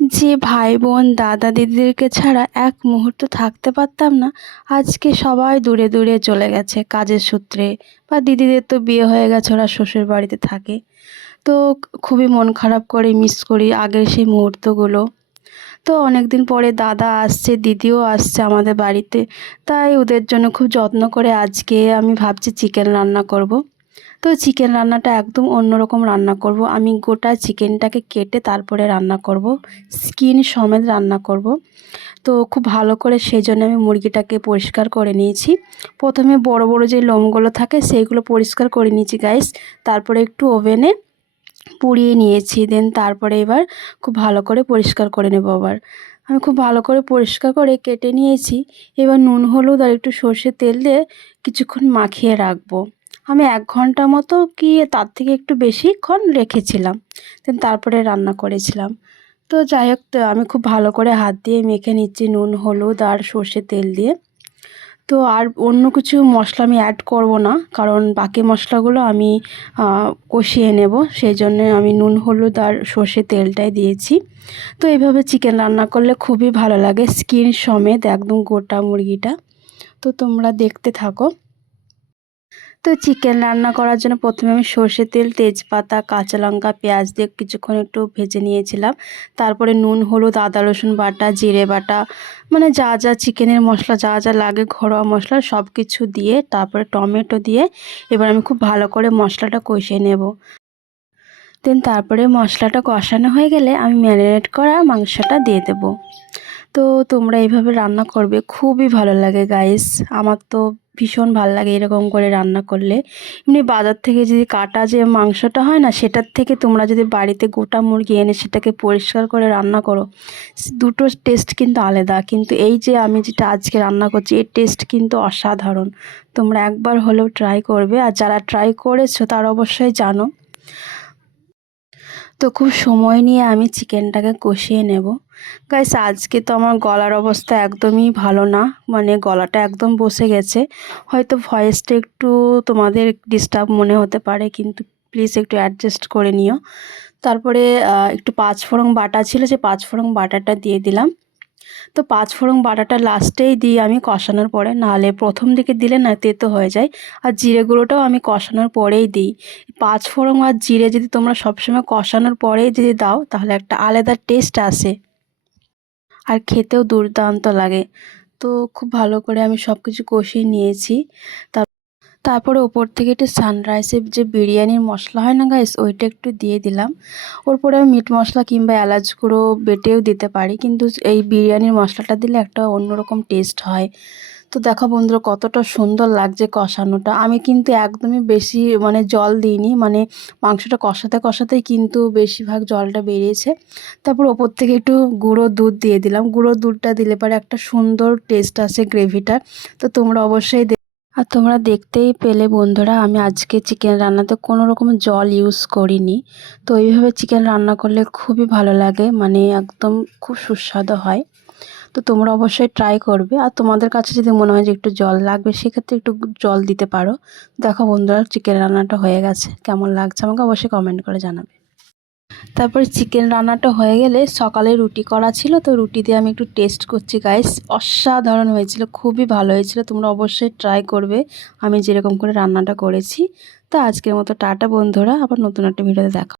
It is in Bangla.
যে ভাই বোন দাদা দিদিদেরকে ছাড়া এক মুহূর্ত থাকতে পারতাম না, আজকে সবাই দূরে দূরে চলে গেছে কাজের সূত্রে। বা দিদিদের তো বিয়ে হয়ে গেছে, ওরা শ্বশুর বাড়িতে থাকে। তো খুবই মন খারাপ করে মিস করি আগের সেই মুহূর্তগুলো। তো অনেক দিন পরে দাদা আসছে, দিদিও আসছে আমাদের বাড়িতে। তাই ওদের জন্য খুব যত্ন করে আজকে আমি ভাবছি চিকেন রান্না করব। তো চিকেন রান্নাটা একদম অন্যরকম রান্না করব। আমি গোটা চিকেনটাকে কেটে তারপরে রান্না করব। স্কিন সমেত রান্না করব। তো খুব ভালো করে সেই জন্য আমি মুরগিটাকে পরিষ্কার করে নিয়েছি। প্রথমে বড় বড় যে লোমগুলো থাকে সেইগুলো পরিষ্কার করে নিয়েছি গাইস তারপরে একটু ওভেনে পুড়িয়ে নিয়েছি। দেন তারপরে এবার খুব ভালো করে পরিষ্কার করে নেব আবার। আমি খুব ভালো করে পরিষ্কার করে কেটে নিয়েছি। এবার নুন, হলুদ আর একটু সর্ষে তেল দিয়ে কিছুক্ষণ মাখিয়ে রাখব। আমি এক ঘণ্টা মতো কি তার থেকে একটু বেশিক্ষণ রেখেছিলাম। দেন তারপরে রান্না করেছিলাম। তো যাই হোক, তো আমি খুব ভালো করে হাত দিয়ে মেখে নিচ্ছি নুন, হলুদ আর সর্ষে তেল দিয়ে। তো আর অন্য কিছু মশলা আমি অ্যাড করব না, কারণ বাকি মশলাগুলো আমি কষিয়ে নেব। সেই জন্য আমি নুন, হলুদ আর সর্ষে তেলটাই দিয়েছি। তো এইভাবে চিকেন রান্না করলে খুবই ভালো লাগে স্কিন সমেত একদম গোটা মুরগিটা। তো তোমরা দেখতে থাকো। তো চিকেন রান্না করার জন্য প্রথমে আমি সর্ষে তেল, তেজপাতা, কাঁচা লঙ্কা, পেঁয়াজ দিয়ে কিছুক্ষণ একটু ভেজে নিয়েছিলাম। তারপরে নুন, হলুদ, আদা, রসুন বাটা, জিরে বাটা মানে যা যা চিকেনের মশলা, যা যা লাগে ঘরোয়া মশলা সব কিছু দিয়ে তারপরে টমেটো দিয়ে এবার আমি খুব ভালো করে মশলাটা কষিয়ে নেব। দেন তারপরে মশলাটা কষানো হয়ে গেলে আমি ম্যারিনেট করা মাংসটা দিয়ে দেব। তো তোমরা এইভাবে রান্না করবে, খুবই ভালো লাগে গাইস আমার তো ভীষণ ভালো লাগে এরকম করে রান্না করলে। এমনি বাজার থেকে যদি কাটা যে মাংসটা হয় না, সেটার থেকে তোমরা যদি বাড়িতে গোটা মুরগি এনে সেটাকে পরিষ্কার করে রান্না করো দুটো টেস্ট কিন্তু আলাদা। কিন্তু এই যে আমি যেটা আজকে রান্না করছি, এর টেস্ট কিন্তু অসাধারণ। তোমরা একবার হলেও ট্রাই করবে। আর যারা ট্রাই করেছ তারা অবশ্যই জানো। তো খুব সময় নিয়ে আমি চিকেনটাকে কষিয়ে নেব। গাইস আজকে তো আমার গলার অবস্থা একদমই ভালো না। মানে গলাটা একদম বসে গেছে। হয়তো ভয়েসটা একটু তোমাদের ডিস্টার্ব মনে হতে পারে, কিন্তু প্লিজ একটু অ্যাডজাস্ট করে নিও। তারপরে একটু পাঁচফোড়ন বাটা ছিল যে পাঁচফোড়ন বাটাটা দিয়ে দিলাম। তো পাঁচ ফোড়ন বাটাটা লাস্টেই দিই আমি কষানোর পরে, নাহলে প্রথম দিকে দিলে না তেতো হয়ে যায়, আর জিরে গুঁড়োটাও আমি কষানোর পরেই দিই। পাঁচ ফোড়ন আর জিরে যদি তোমরা সবসময় কষানোর পরেই যদি দাও, তাহলে একটা আলাদা টেস্ট আসে। আর খেতেও দুর্দান্ত লাগে। তো খুব ভালো করে আমি সব কিছু কষিয়ে নিয়েছি। তার তারপরে ওপর থেকে একটু সানরাইসের যে বিরিয়ানির মশলা হয় না গাইস ওইটা একটু দিয়ে দিলাম। ওর পরে আমি মিট মশলা কিংবা এলাচ গুঁড়ো বেটেও দিতে পারি, কিন্তু এই বিরিয়ানির মশলাটা দিলে একটা অন্যরকম টেস্ট হয়। তো দেখো বন্ধুরা, কতটা সুন্দর লাগছে কষানোটা। আমি কিন্তু একদমই বেশি মানে জল দিইনি মানে মাংসটা কষাতে কষাতেই কিন্তু বেশিরভাগ জলটা বেরিয়েছে। তারপর ওপর থেকে একটু গুঁড়ো দুধ দিয়ে দিলাম। গুঁড়ো দুধটা দিলে পরে একটা সুন্দর টেস্ট আসে গ্রেভিটার তো তোমরা অবশ্যই আর তোমরা দেখতেই পেলে বন্ধুরা, আমি আজকে চিকেন রান্নাতে কোনো রকম জল ইউজ করিনি। তো এইভাবে চিকেন রান্না করলে খুবই ভালো লাগে মানে একদম খুব সুস্বাদু হয়। তো তোমরা অবশ্যই ট্রাই করবে। আর তোমাদের কাছে যদি মনে হয় যে একটু জল লাগবে, সেক্ষেত্রে একটু জল দিতে পারো। দেখো বন্ধুরা, চিকেন রান্নাটা হয়ে গেছে। কেমন লাগছে আমাকে অবশ্যই কমেন্ট করে জানাবে। তারপরে চিকেন রান্নাটা হয়ে গেলে সকালে রুটি করা ছিল, তো রুটি দিয়ে আমি একটু টেস্ট করছি গাইস অসাধারণ হয়েছিল, খুবই ভালো হয়েছিল, তোমরা অবশ্যই ট্রাই করবে। আমি যেরকম করে রান্নাটা করেছি। তো আজকের মতো টাটা বন্ধুরা, আবার নতুন একটা ভিডিওতে দেখা